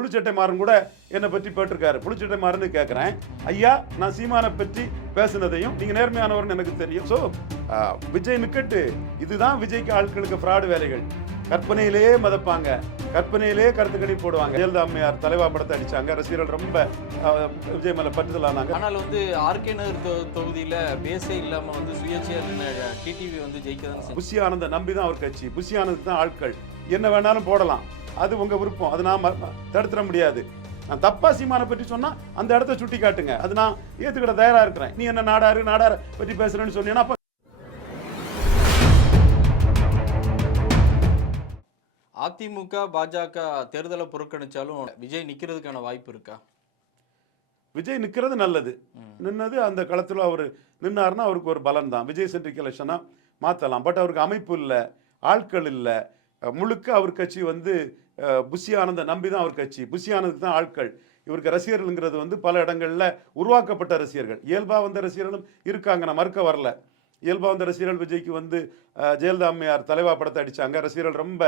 புளிச்சட்டை மாறன் கூட என்னை பற்றி போட்டிருக்காரு புளிச்சட்டை மாறன்னு கேட்குறேன் ஐயா நான் சீமானை பற்றி பேசுனதையும் நீங்கள் நேர்மையானவர்னு எனக்கு தெரியும். ஸோ விஜய் நிக்கட்டு. இதுதான் விஜய்க்கு ஆட்களுக்கு ஃப்ராடு வேலைகள். கற்பனையிலேயே மதப்பாங்க. கற்பனையிலேயே கருத்து கணிப்பு போடுவாங்க. ஜெயலலிதா அம்மையார் தலைவா படத்தை அடிச்சாங்க. ரசிகர்கள் ரொம்ப விஜய் மேல பற்றுதலானாங்க. ஆனால் வந்து ஆர்கே நகர் தொகுதியில பேஸே இல்லாம வந்து சுயேட்சையா டிடிவி வந்து ஜெயிக்க தான் செஞ்சு புஷி ஆனந்த நம்பி தான் அவர் கட்சி. புஷி ஆனந்த் தான் ஆட்கள். என்ன வேணாலும் போடலாம். அது உங்க விருப்பம். அது நான் தடுத்துட முடியாது. நான் தப்பா சீமானை பற்றி சொன்னா அந்த இடத்த சுட்டி காட்டுங்க அது நான் ஏத்துக்கிட தயாரா இருக்கிறேன். நீ என்ன நாடாரு நாடார பற்றி பேசுறேன்னு சொன்னீங்கன்னா அப்ப அதிமுக பாஜக தேர்தலை புறக்கணிச்சாலும் விஜய் நிக்கிறதுக்கான வாய்ப்பு இருக்கா? விஜய் நிக்கிறது நல்லது. நின்னது அந்த களத்துல அவர் நின்னாருன்னா அவருக்கு ஒரு பலம் தான் விஜய் சென்ட்ரிக் எலெக்ஷனா மாத்தலாம். பட் அவருக்கு அமைப்பு இல்லை ஆட்கள் இல்லை. முழுக்க அவர் கட்சி வந்து புஷி ஆனந்த நம்பி தான் அவர் கட்சி. புஷி ஆனந்துக்கு தான் ஆட்கள். இவருக்கு ரசிகர்கள்ங்கிறது வந்து பல இடங்களில் உருவாக்கப்பட்ட ரசிகர்கள். இயல்பாக வந்த ரசிகர்களும் இருக்காங்க. நான் மறுக்க வரல. இயல்பாக வந்த ரசிகர்கள் விஜய்க்கு வந்து ஜெயலலிதா அம்மையார் தலைவா படத்தை அடிச்சாங்க. ரசிகர்கள் ரொம்ப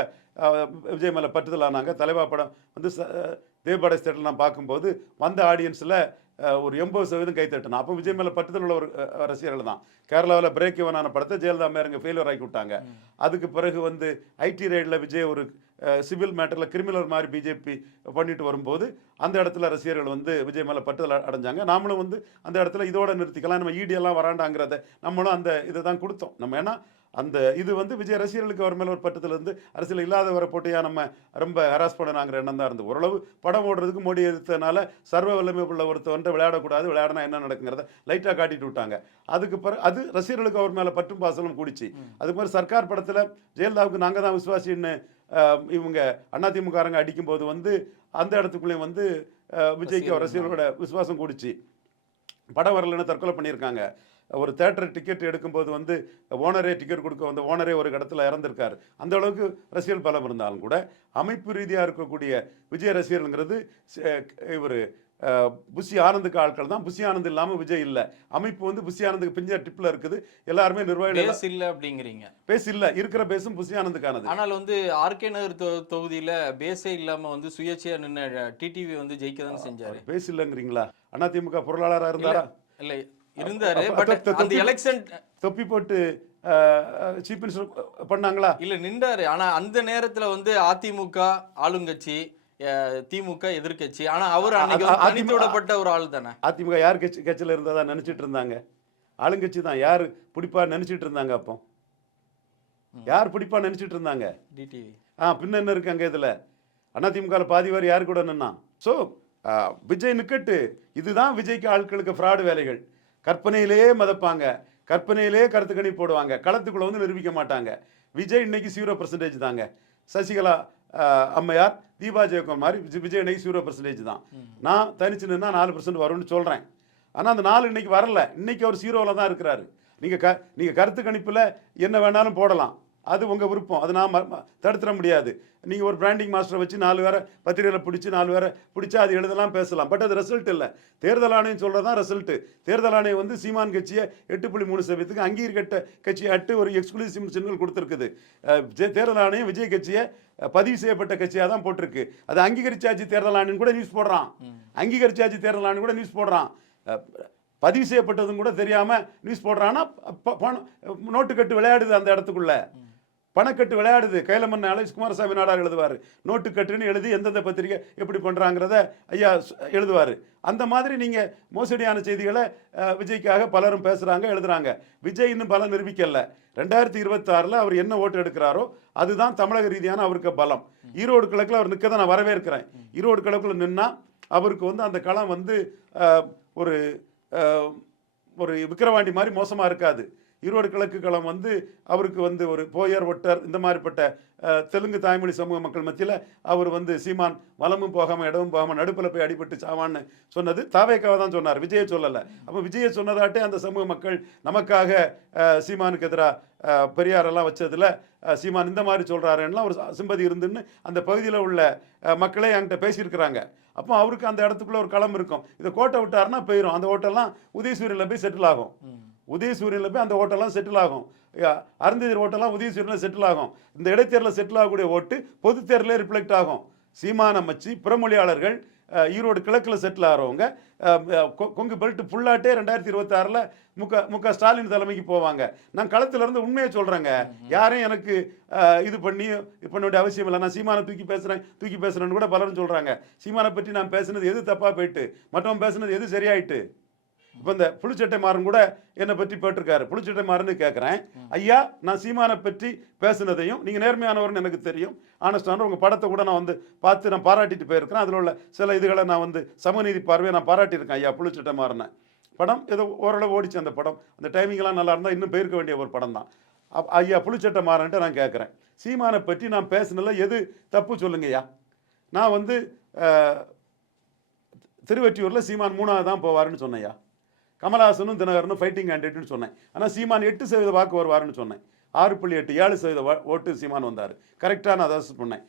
விஜய் மேல பற்றுதலானாங்க தலைவா படம் வந்து ச- அஹ், தேவபாடை நான் பார்க்கும்போது வந்த ஆடியன்ஸில் ஒரு எண்பது சதவீதம் கைத்தட்டணும் அப்போ விஜய் மேலே பட்டுதல் உள்ள ஒரு ரசிகர்கள் தான். கேரளாவில் பிரேக் இவனான படத்தை ஜெயலலிதா மேருங்க ஃபெயிலியர் ஆக்கி விட்டாங்க. அதுக்கு பிறகு வந்து ஐடி ரைடில் விஜய் ஒரு சிவில் மேட்டரில் கிரிமினல் மாதிரி பிஜேபி பண்ணிட்டு வரும்போது அந்த இடத்துல ரசிகர்கள் வந்து விஜய் மேலே பட்டுதல் அடைஞ்சாங்க. நாமளும் வந்து அந்த இடத்துல இதோட நிறுத்திக்கலாம். நம்ம ஈடியெல்லாம் வராண்டாங்கிறத நம்மளும் அந்த இதை தான் கொடுத்தோம். நம்ம ஏன்னா அந்த இது வந்து விஜய் ரசிகர்களுக்கு அவர் மேலே ஒரு பட்டத்தில் இருந்து அரசியல் இல்லாதவரை போட்டியா நம்ம ரொம்ப ஹராஸ் பண்ணனாங்கிற எண்ணம் தான் இருந்தது. ஓரளவு படம் ஓடுறதுக்கு மோடி எதிர்த்தனால சர்வ வல்லமை உள்ள ஒருத்தவன்ட்டு விளையாடக்கூடாது விளையாடினா என்ன நடக்குங்கிறத லைட்டாக காட்டிட்டு விட்டாங்க. அதுக்கு பிறகு அது ரசிகர்களுக்கு அவர் மேலே பட்டும் பாசலும் கூடிச்சு. அதுக்கு மாதிரி சர்க்கார் படத்தில் ஜெயலலிதாவுக்கு நாங்கள் தான் விசுவாசின்னு இவங்க அதிமுககாரங்க அடிக்கும்போது வந்து அந்த இடத்துக்குள்ளேயும் வந்து விஜய்க்கு ரசிகர்களோட விசுவாசம் கூடிச்சு. படம் வரலன்னு தற்கொலை பண்ணியிருக்காங்க. ஒரு தேட்டர் டிக்கெட் எடுக்கும்போது வந்து ஓனரே டிக்கெட் கொடுக்க வந்த ஓனரே ஒரு இடத்துல இறந்திருக்காரு. அந்த அளவுக்கு ரசிகர் பலம் இருந்தாலும் கூட அமைப்பு ரீதியாக இருக்கக்கூடிய விஜய் ரசிகர்கள்ங்கிறது இவர் புஷி ஆனந்துக்கு ஆட்கள் தான். புஷி ஆனந்த் இல்லாமல் விஜய் இல்லை. அமைப்பு வந்து புஷி ஆனந்துக்கு பிஞ்ச டிப்பில் இருக்குது. எல்லாருமே நிர்வாகிகள் பேஸ் இல்ல அப்படிங்கிறீங்க. பேஸ் இல்லை. இருக்கிற பேசும் புஷி ஆனந்துக்கானது. ஆனால் வந்து ஆர்கே நகர் தொகுதியில பேஸே இல்லாம வந்து சுயேட்சையா நின்ன டிடிவி வந்து ஜெயிக்க தான் செஞ்சாரு. பேஸ் இல்லைங்கிறீங்களா? அதிமுக பொருளாளராக இருந்தாரா? இல்ல இருந்தாரு பட் அந்த எலெக்ஷன் தொப்பி போட்டு சீஃப் மினிஸ்டர் பண்ணாங்களா? இல்ல நின்றாரு. ஆனா அந்த நேரத்துல வந்து அதிமுக ஆளுங்கட்சி திமுக எதிர்க்கட்சி ஆனா அவர் அன்னைக்கு விடப்பட்ட ஒரு ஆள் தானே? அதிமுக யார் கட்சி கட்சியில் இருந்ததா நினைச்சிட்டு இருந்தாங்க? ஆளுங்கட்சி தான். யார் பிடிப்பா நினைச்சிட்டு இருந்தாங்க அப்போ? யார் பிடிப்பா நினைச்சிட்டு இருந்தாங்க? டிடிவி. ஆ பின்ன என்ன இருக்கு அங்க இதுல? அதிமுகவில் பாதி வார் யார் கூட நின்னா? ஸோ விஜய் நிக்கட்டு. இதுதான் விஜய்க்கு ஆட்களுக்கு ஃப்ராடு வேலைகள். கற்பனையிலேயே மதப்பாங்க. கற்பனையிலேயே கருத்து கணிப்பு போடுவாங்க. களத்துக்குள்ள வந்து நிரூபிக்க மாட்டாங்க. விஜய் இன்னைக்கு ஜீரோ பர்சன்டேஜ் தாங்க. சசிகலா அம்மையார் தீபா ஜெயக்குமார் விஜய் விஜய் இன்னைக்கு ஜீரோ பர்சன்டேஜ் தான். நான் தனிச்சு நின்னா நாலு பர்சன்ட் வரும்னு சொல்றேன். ஆனா அந்த நாலு இன்னைக்கு வரல. இன்னைக்கு அவர் ஜீரோவில் தான் இருக்கிறாரு. நீங்க க நீங்க கருத்து கணிப்புல என்ன வேணாலும் போடலாம். அது உங்க விருப்பம். அது நான் தடுத்துட முடியாது. நீங்க ஒரு பிராண்டிங் மாஸ்டரை வச்சு நாலு பேரை பத்திரிகையில் பிடிச்சி நாலு பேரை பிடிச்சா அது எழுதலாம் பேசலாம். பட் அது ரிசல்ட் இல்லை. தேர்தல் ஆணையம் சொல்றது தான் ரிசல்ட் தேர்தல் ஆணையம் வந்து சீமான் கட்சியை எட்டு புள்ளி மூணு சதவீதத்துக்கு அங்கீகரிக்கப்பட்ட கட்சியை அட்டு ஒரு எக்ஸ்க்ளூசிவ் சின்னல் கொடுத்துருக்குது. தேர்தல் ஆணையம் விஜய் கட்சியை பதிவு செய்யப்பட்ட கட்சியாக தான் போட்டிருக்கு. அது அங்கீகரிச்சாச்சு தேர்தல் ஆணையம் கூட நியூஸ் போடுறான். அங்கீகரிச்சாச்சு தேர்தல் ஆணையம் கூட நியூஸ் போடுறான். பதிவு செய்யப்பட்டதும் கூட தெரியாம நியூஸ் போடுறான்னா நோட்டு கட்டு விளையாடுது அந்த இடத்துக்குள்ள. பணக்கட்டு விளையாடுது. கைலமன் அலேஷ் குமாரசாமி நாடார் எழுதுவார். நோட்டு கட்டுன்னு எழுதி எந்தெந்த பத்திரிகை எப்படி பண்ணுறாங்கிறத ஐயா எழுதுவார். அந்த மாதிரி நீங்கள் மோசடியான செய்திகளை விஜய்க்காக பலரும் பேசுகிறாங்க எழுதுகிறாங்க விஜய் இன்னும் பலம் நிரூபிக்கலை. ரெண்டாயிரத்தி இருபத்தாறில் அவர் என்ன ஓட்டு எடுக்கிறாரோ அதுதான் தமிழக ரீதியான அவருக்கு பலம். ஈரோடு கிழக்கில் அவர் நிற்க தான் நான் வரவேற்கிறேன். ஈரோடு கிழக்கில் நின்னா அவருக்கு வந்து அந்த களம் வந்து ஒரு ஒரு விக்கிரவாண்டி மாதிரி மோசமாக இருக்காது. ஈரோடு கிழக்கு களம் வந்து அவருக்கு வந்து ஒரு போயர் ஒட்டர் இந்த மாதிரிப்பட்ட தெலுங்கு தாய்மொழி சமூக மக்கள் மத்தியில் அவர் வந்து சீமான் வலமும் போகாமல் இடமும் போகாமல் நடுப்பில் போய் அடிபட்டு சாவான்னு சொன்னது. தாவேக்காவை தான் சொன்னார் விஜயை சொல்லலை. அப்போ விஜயை சொன்னதாட்டே அந்த சமூக மக்கள் நமக்காக சீமானுக்கு எதிராக பெரியாரெல்லாம் வச்சதில் சீமான் இந்த மாதிரி சொல்கிறாருன்னா ஒரு சிம்பதி இருந்துன்னு அந்த பகுதியில் உள்ள மக்களே என்கிட்ட பேசியிருக்கிறாங்க. அப்போ அவருக்கு அந்த இடத்துக்குள்ள ஒரு களம் இருக்கும். இதை கோட்டை விட்டாருன்னா போயிடும் அந்த ஓட்டெல்லாம் உதயசூரியனில் போய் செட்டில் ஆகும். உதயசூரியனில் போய் அந்த ஓட்டெல்லாம் செட்டில் ஆகும். யா- அருந்ததி ஓட்டெல்லாம் உதயசூரியனில் செட்டில் ஆகும். இந்த இடைத்தேர்தலில் செட்டில் ஆகக்கூடிய ஓட்டு பொது தேர்தலே ரிஃப்ளெக்ட் ஆகும். சீமான் அமைச்சு புறமொழியாளர்கள் ஈரோடு கிழக்கில் செட்டில் ஆகிறவங்க கொங்கு பெல்ட் ஃபுல்லாட்டே ரெண்டாயிரத்தி இருபத்தாறில் முக முக ஸ்டாலின் தலைமைக்கு போவாங்க. நான் களத்துல இருந்து உண்மையை சொல்கிறேங்க யாரையும் எனக்கு இது பண்ணி இது பண்ண வேண்டிய அவசியம் இல்லை. நான் சீமானை தூக்கி பேசுகிறேன் தூக்கி பேசுகிறேன்னு கூட பலரும் சொல்கிறாங்க சீமானை பற்றி நான் பேசுனது எது தப்பாக போயிட்டு மற்றவன் பேசுனது எது சரியாயிட்டு? இப்போ இந்த புளிச்சட்டை மாறன் கூட என்னை பற்றி போட்டிருக்காரு புளிச்சட்டை மாறன்னு கேட்குறேன் ஐயா நான் சீமானை பற்றி பேசுனதையும் நீங்கள் நேர்மையானவர்னு எனக்கு தெரியும். ஆனஸ்டான உங்கள் படத்தை கூட நான் வந்து பார்த்து நான் பாராட்டிட்டு போயிருக்கிறேன். அதில் உள்ள சில இதுகளை நான் வந்து சமநீதி பார்வையை நான் பாராட்டியிருக்கேன் ஐயா புளிச்சட்டை மாறனை. படம் ஏதோ ஓரளவு ஓடிச்சு அந்த படம். அந்த டைமிங்லாம் நல்லா இருந்தால் இன்னும் போயிருக்க வேண்டிய ஒரு படம் தான். அப் ஐயா புளிச்சட்டை மாறன்ட்டு நான் கேட்குறேன் சீமானை பற்றி நான் பேசுனதில் எது தப்பு சொல்லுங்கய்யா நான் வந்து திருவெற்றியூரில் சீமான் மூணாவது தான் போவாருன்னு சொன்னையா கமலஹாசனும் தினகரனும் ஃபைட்டிங் கேண்டிடேட்னு சொன்னேன். ஆனால் சீமான் எட்டு சதவீத வாக்கு வருவாருன்னு சொன்னேன். ஆறு புள்ளி எட்டு ஏழு சதவீத ஓட்டு சீமான் வந்தார். கரெக்டாக நான் அதை சொன்னேன்.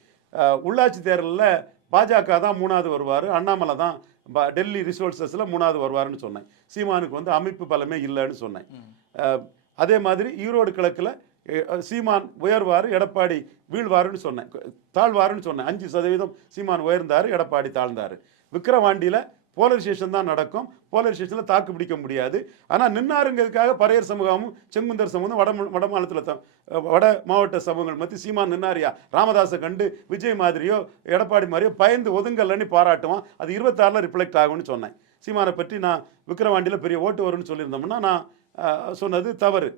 உள்ளாட்சி தேர்தலில் பாஜக தான் மூணாவது வருவார் அண்ணாமலை தான் டெல்லி ரிசோர்ஸஸில் மூணாவது வருவாருன்னு சொன்னேன். சீமானுக்கு வந்து அமைப்பு பலமே இல்லைன்னு சொன்னேன். அதே மாதிரி ஈரோடு கிழக்கில் சீமான் உயர்வார் எடப்பாடி வீழ்வாருன்னு சொன்னேன். தாழ்வாருன்னு சொன்னேன். அஞ்சு சதவீதம் சீமான் உயர்ந்தார் எடப்பாடி தாழ்ந்தார். விக்கிரவாண்டியில் போலரைசேஷன் தான் நடக்கும். போலரைசேஷனில் தாக்கு பிடிக்க முடியாது. ஆனால் நின்னாருங்கிறதுக்காக பறையர் சமூகமும் செங்குந்தர் சமூகம் வட வட மாநிலத்தில் வட மாவட்ட சமூகங்கள் மத்தி சீமான் நின்னாரியா? ராமதாஸை கண்டு விஜய் மாதிரியோ எடப்பாடி மாதிரியோ பயந்து ஒதுங்கலன்னு பாராட்டுவான். அது இருபத்தாறில் ரிஃப்ளெக்ட் ஆகும்னு சொன்னேன். சீமானை பற்றி நான் விக்கிரவாண்டியில் பெரிய ஓட்டு வரும்னு சொல்லியிருந்தோம்னா நான் சொன்னது தவறு.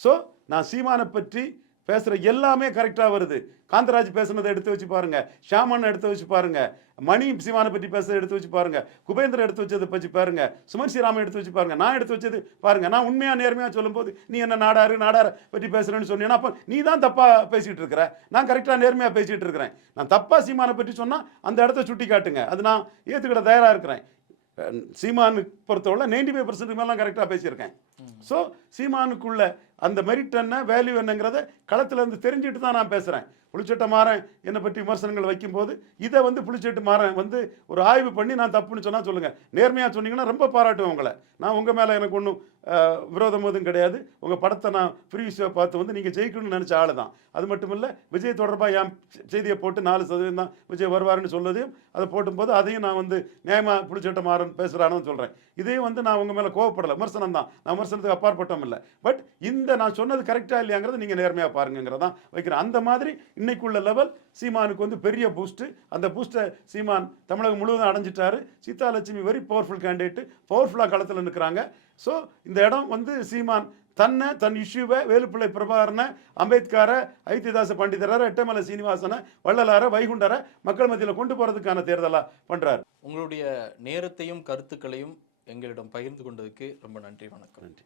ஸோ நான் சீமானை பற்றி பேசுகிற எல்லாமே கரெக்டாக வருது. காந்தராஜ் பேசுனதை எடுத்து வச்சு பாருங்க. ஷாமன் எடுத்து வச்சு பாருங்க. மணி சீமானை பற்றி பேசுறதை எடுத்து வச்சு பாருங்க. குபேந்திரன் எடுத்து வச்சதை பற்றி பாருங்க. சுமன் ஸ்ரீராமன் எடுத்து வச்சு பாருங்க. நான் எடுத்து வச்சது பாருங்க. நான் உண்மையாக நேர்மையாக சொல்லும்போது நீ என்ன நாடாரு நாடார பற்றி பேசுறேன்னு சொன்னீங்கன்னா அப்போ நீ தான் தப்பாக பேசிகிட்டு இருக்கிற. நான் கரெக்டாக நேர்மையாக பேசிகிட்டு இருக்கிறேன். நான் தப்பாக சீமானை பற்றி சொன்னால் அந்த இடத்த சுட்டி காட்டுங்க அது நான் ஏற்றுக்கிட தயாராக இருக்கிறேன். சீமானுக்கு பொறுத்தவரை நைன்டி ஃபைவ் பர்சன்ட் மேலாம் கரெக்டாக பேசியிருக்கேன். ஸோ சீமானுக்குள்ள அந்த மெரிட் என்ன வேல்யூ என்னங்கிறத களத்துலேருந்து தெரிஞ்சுட்டு தான் நான் பேசுகிறேன் புளிச்சட்டை மாறன் என்னை பற்றி விமர்சனங்கள் வைக்கும்போது இதை வந்து புளிச்சட்டு மாறன் வந்து ஒரு ஆய்வு பண்ணி நான் தப்புன்னு சொன்னால் சொல்லுங்கள் நேர்மையாக சொன்னீங்கன்னா ரொம்ப பாராட்டுவேன் உங்களை. நான் உங்கள் மேலே எனக்கு ஒன்றும் விரோதம் எதுவும் கிடையாது. உங்கள் படத்தை நான் ஃப்ரீ ஷோ பார்த்து வந்து நீங்கள் ஜெயிக்கணும்னு நினச்ச ஆள் தான் அது மட்டும் இல்லை விஜய் தொடர்பாக என் செய்தியை போட்டு நாலு சதவீதம் தான் விஜய் வருவாருன்னு சொல்லதையும் அதை போட்டும்போது அதையும் நான் வந்து நியாயமாக புளிச்சட்ட மாறன் பேசுகிறான்னு சொல்கிறேன் இதையும் வந்து நான் உங்கள் மேலே கோவப்படலை. விமர்சனம் தான். நான் விமர்சனத்துக்கு அப்பாற்பட்டம் இல்லை. பட் இந்த நான் சொன்னது கரெக்டாக இல்லையாங்கிறத நீங்கள் நேர்மையாக பாருங்கிறதான் வைக்கிறேன். அந்த மாதிரி இன்னைக்குள்ள லெவல் சீமானுக்கு வந்து பெரிய பூஸ்ட்டு அந்த பூஸ்ட்டை சீமான் தமிழகம் முழுவதும் அடைஞ்சிட்டாரு. சீதாலட்சுமி வெரி பவர்ஃபுல் கேண்டிடேட் பவர்ஃபுல்லாக களத்தில் நிற்கிறாங்க ஸோ இந்த இடம் வந்து சீமான் தன்னை தன் இஷ்யூவை வேலுப்பிள்ளை பிரபாகரனை அம்பேத்கரை ஐத்தியதாச பண்டிதரை எட்டமலை சீனிவாசனை வள்ளலாரை வைகுண்டரை மக்கள் மத்தியில் கொண்டு போகிறதுக்கான தேர்தலாக பண்ணுறாரு உங்களுடைய நேரத்தையும் கருத்துக்களையும் எங்களிடம் பகிர்ந்து கொண்டதுக்கு ரொம்ப நன்றி வணக்கம். நன்றி.